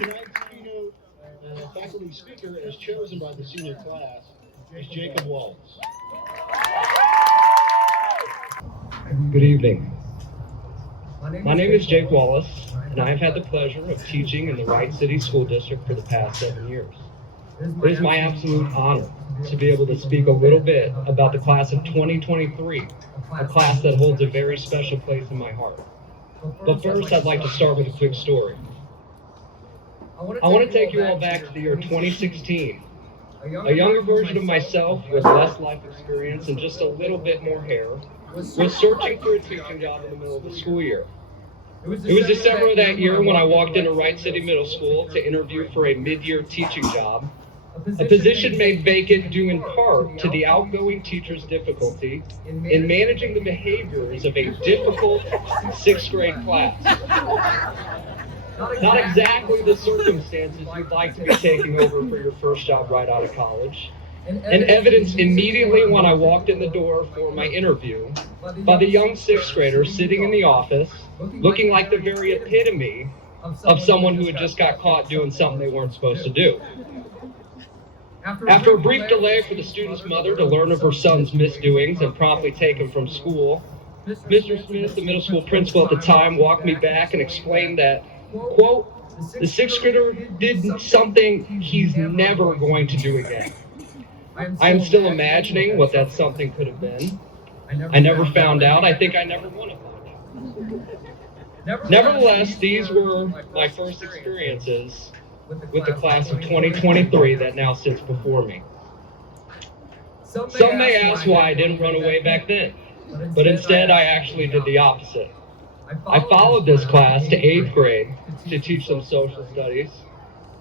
Tonight's keynote faculty speaker, as chosen by the senior class, is Jacob Wallace. Good evening. My name is Jake Wallace, and I have had the pleasure of teaching in the Wright City School District for the past 7 years. It is my absolute honor to be able to speak a little bit about the class of 2023, a class that holds a very special place in my heart. But first, I'd like to start with a quick story. I want to take you all back to the year 2016. A younger version of myself with less life experience and just a little bit more hair was searching for a teaching job in the middle of the school year. It was December of that year when I walked into Wright City Middle School to interview for a mid-year teaching job, a position made vacant due in part to the outgoing teacher's difficulty in managing the behaviors of a difficult 6th grade class. Not exactly the circumstances you'd like to be taking over for your first job right out of college. And evidenced immediately when I walked in the door for my interview by the young 6th grader sitting in the office, looking like the very epitome of someone who had just got caught doing something they weren't supposed to do. After a brief delay for the student's mother to learn of her son's misdoings and promptly take him from school, Mr. Smith, the middle school principal at the time, walked me back and explained that, quote, the 6th grader did something he's never going to do again. I am still imagining what that something could have been. I never found out. I think I never want to find out. Nevertheless, these were my first experiences with the class of 2023 that now sits before me. Some may ask why I didn't run away back then, but instead I actually did the opposite. I followed this class to 8th grade to teach them social studies,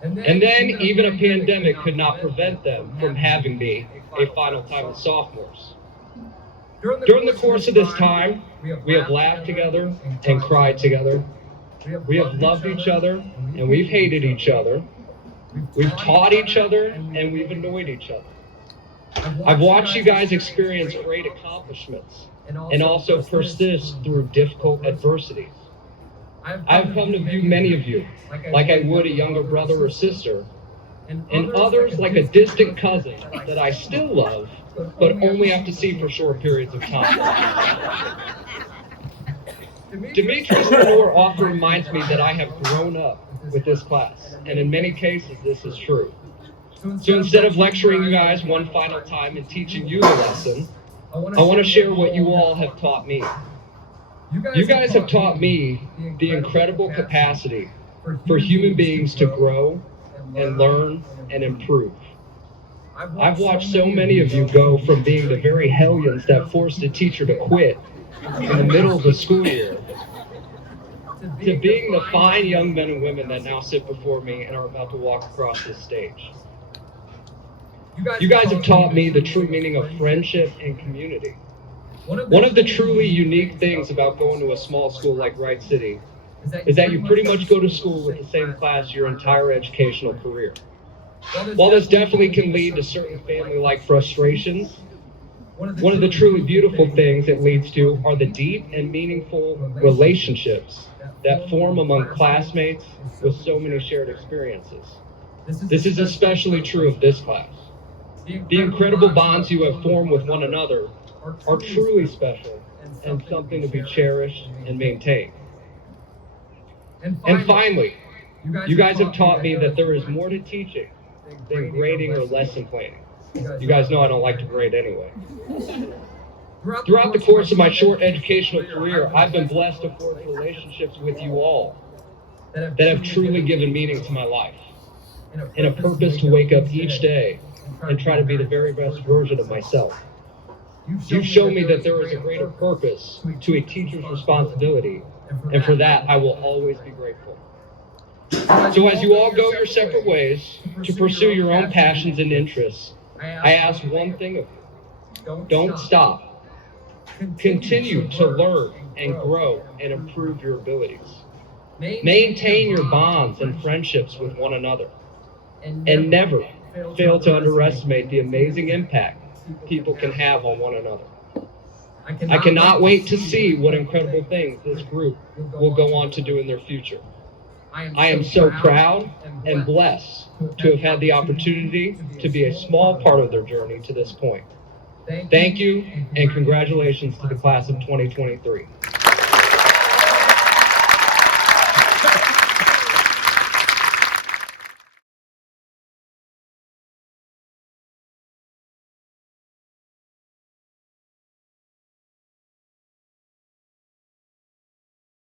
and then even a pandemic could not prevent them from having me a final time as sophomores. During the course of this time, we have laughed together and cried together. We have loved each other and we've hated each other. We've taught each other and we've annoyed each other. I've watched you guys experience great accomplishments and also persist through difficult adversities. I've come to view many of you like I would a younger brother or sister, and others like a distant cousin that I still love, but only have to see for short periods of time. Demetrius Manure often reminds me that I have grown up with this class, and in many cases this is true. So instead of lecturing you guys one final time and teaching you the lesson, I want to share what you all have taught me. You guys have taught me the incredible capacity for human beings to grow and learn and improve. I've watched so many of you go from being the very hellions that forced a teacher to quit in the middle of the school year to being the fine young men and women that now sit before me and are about to walk across this stage. You guys have taught me the true meaning of friendship and community. One of the truly unique things about going to a small school like Wright City is that you pretty much go to school with the same class your entire educational career. While this definitely can lead to certain family-like frustrations, one of the truly beautiful things it leads to are the deep and meaningful relationships that form among classmates with so many shared experiences. This is especially true of this class. The incredible bonds you have formed with one another are truly special and something to be cherished and maintained. And finally, you guys have taught me that there is more to teaching than grading or lesson planning. You guys know I don't like to grade anyway. Throughout the course of my short educational career, I've been blessed to forge relationships with you all that have truly given meaning to my life and a purpose to wake up each day and try to be the very best version of myself. You've shown me that there is a greater purpose to a teacher's responsibility, and for that I will always be grateful. So as you all go your separate ways to pursue your own passions and interests, I ask one thing of you. Don't stop. Continue to learn and grow and improve your abilities. Maintain your bonds and friendships with one another. And never fail to underestimate the amazing impact people can have on one another. I cannot wait to see what incredible things this group will go on to do in their future. I am so proud and blessed to have had the opportunity to be a small part of their journey to this point. Thank you, and congratulations to the class of 2023.